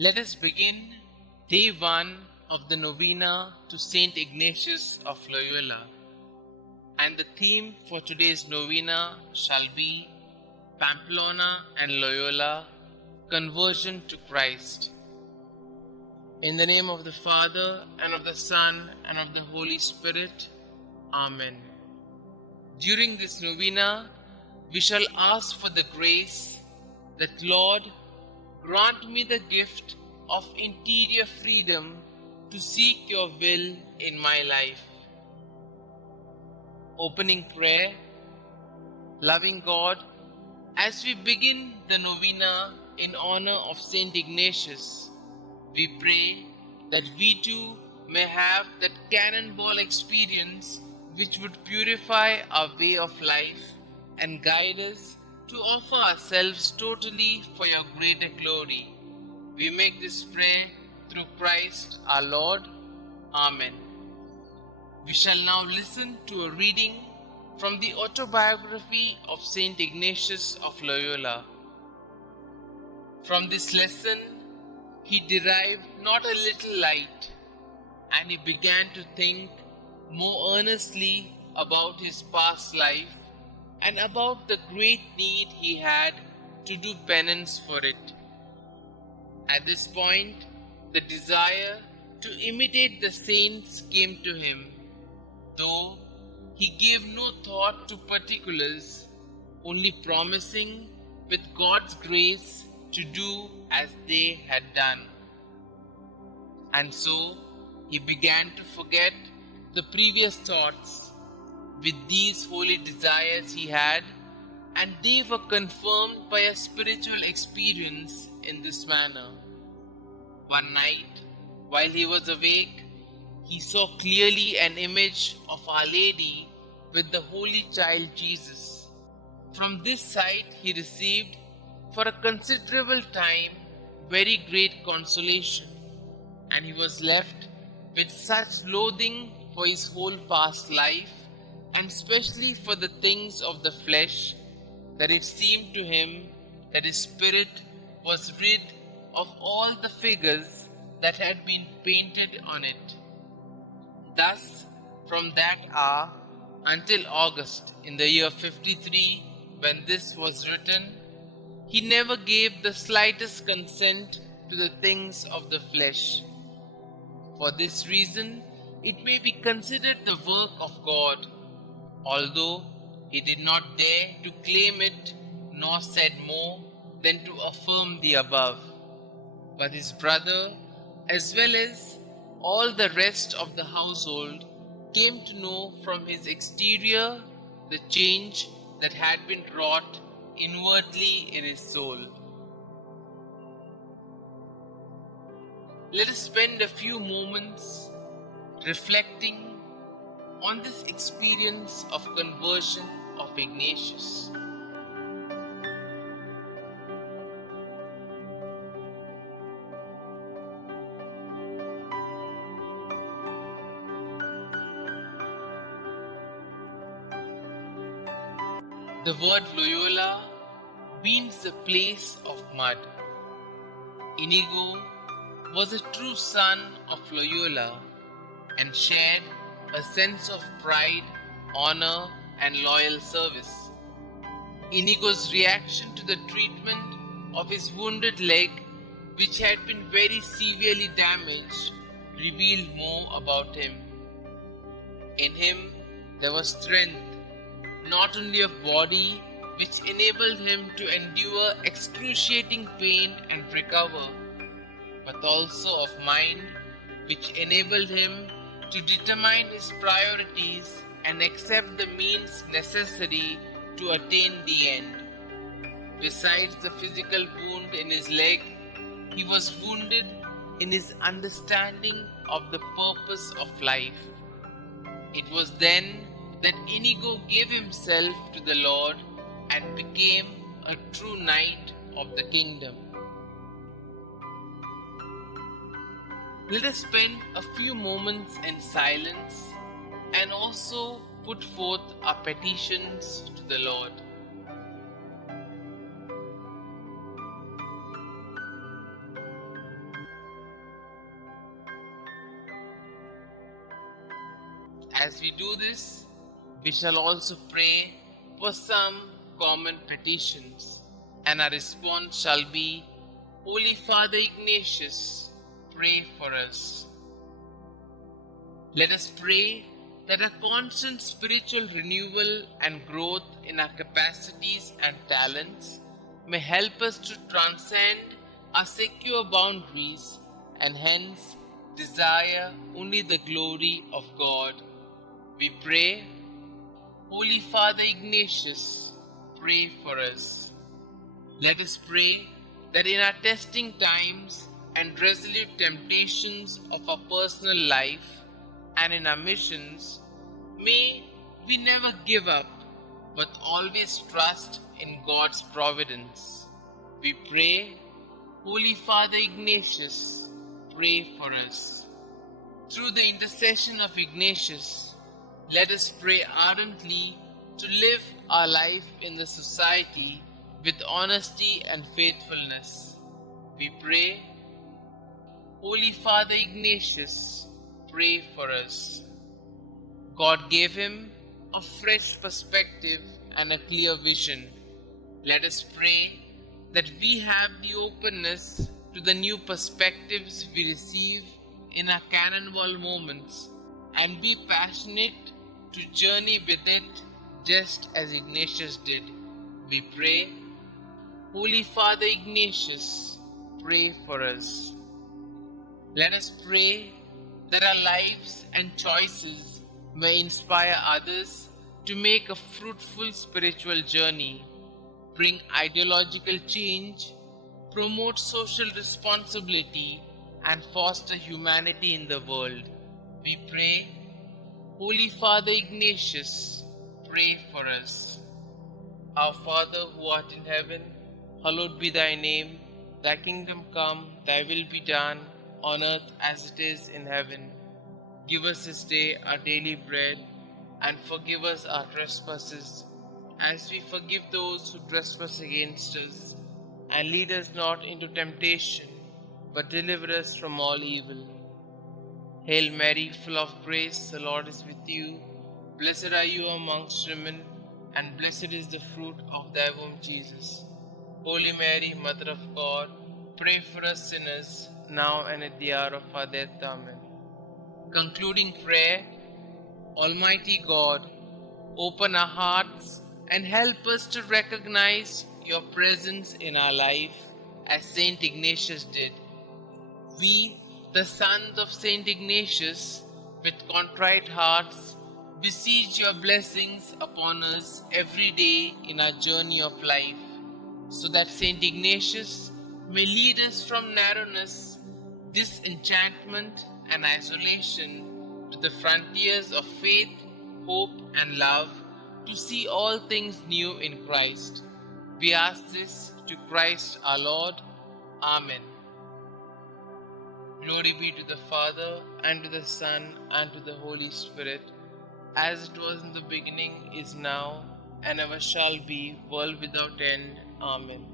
Let us begin day 1 of the Novena to St Ignatius of Loyola. And the theme for today's Novena shall be Pamplona and Loyola, Conversion to Christ. In the name of the Father, and of the Son, and of the Holy Spirit. Amen. During this Novena, we shall ask for the grace that, Lord, grant me the gift of interior freedom to seek your will in my life. Opening prayer. Loving God, as we begin the Novena in honor of St Ignatius, we pray that we too may have that cannonball experience which would purify our way of life and guide us to offer ourselves totally for your greater glory. We make this prayer through Christ our Lord. Amen. We shall now listen to a reading from the autobiography of St Ignatius of Loyola. From this lesson, he derived not a little light, and he began to think more earnestly about his past life and about the great need he had to do penance for it. At this point, the desire to imitate the saints came to him, though he gave no thought to particulars, only promising with God's grace to do as they had done. And so he began to forget the previous thoughts with these holy desires he had, and they were confirmed by a spiritual experience in this manner. One night, while he was awake, he saw clearly an image of Our Lady with the Holy Child Jesus. From this sight he received, for a considerable time, very great consolation, and he was left with such loathing for his whole past life, and especially for the things of the flesh, that it seemed to him that his spirit was rid of all the figures that had been painted on it. Thus, from that hour until August in the year 53, when this was written, he never gave the slightest consent to the things of the flesh. For this reason, it may be considered the work of God, although he did not dare to claim it, nor said more than to affirm the above. But his brother, as well as all the rest of the household, came to know from his exterior the change that had been wrought inwardly in his soul. Let us spend a few moments reflecting on this experience of conversion of Ignatius. The word Loyola means the place of mud. Inigo was a true son of Loyola and shared a sense of pride, honor, and loyal service. Inigo's reaction to the treatment of his wounded leg, which had been very severely damaged, revealed more about him. In him there was strength, not only of body, which enabled him to endure excruciating pain and recover, but also of mind, which enabled him to determine his priorities and accept the means necessary to attain the end. Besides the physical wound in his leg, he was wounded in his understanding of the purpose of life. It was then that Inigo gave himself to the Lord and became a true knight of the kingdom. Let us spend a few moments in silence and also put forth our petitions to the Lord. As we do this, we shall also pray for some common petitions, and our response shall be, Holy Father Ignatius, pray for us. Let us pray that a constant spiritual renewal and growth in our capacities and talents may help us to transcend our secure boundaries and hence desire only the glory of God. We pray, Holy Father Ignatius, pray for us. Let us pray that in our testing times and resolute temptations of our personal life and in our missions, may we never give up, but always trust in God's providence. We pray, Holy Father Ignatius, pray for us. Through the intercession of Ignatius, let us pray ardently to live our life in the society with honesty and faithfulness. We pray, Holy Father Ignatius, pray for us. God gave him a fresh perspective and a clear vision. Let us pray that we have the openness to the new perspectives we receive in our cannonball moments and be passionate to journey with it just as Ignatius did. We pray, Holy Father Ignatius, pray for us. Let us pray that our lives and choices may inspire others to make a fruitful spiritual journey, bring ideological change, promote social responsibility, and foster humanity in the world. We pray, Holy Father Ignatius, pray for us. Our Father who art in heaven, hallowed be thy name. Thy kingdom come, thy will be done, on earth as it is in heaven. Give us this day our daily bread, and forgive us our trespasses, as we forgive those who trespass against us. And lead us not into temptation, but deliver us from all evil. Hail Mary, full of grace, the Lord is with you. Blessed are you amongst women, and blessed is the fruit of thy womb, Jesus. Holy Mary, Mother of God, pray for us sinners, now and at the hour of our death. Amen. Concluding prayer, Almighty God, open our hearts and help us to recognize your presence in our life as St Ignatius did. We, the sons of St Ignatius, with contrite hearts, beseech your blessings upon us every day in our journey of life, so that St Ignatius may lead us from narrowness, disenchantment, and isolation to the frontiers of faith, hope, and love, to see all things new in Christ. We ask this to Christ our Lord. Amen. Glory be to the Father, and to the Son, and to the Holy Spirit, as it was in the beginning, is now, and ever shall be, world without end. Amen.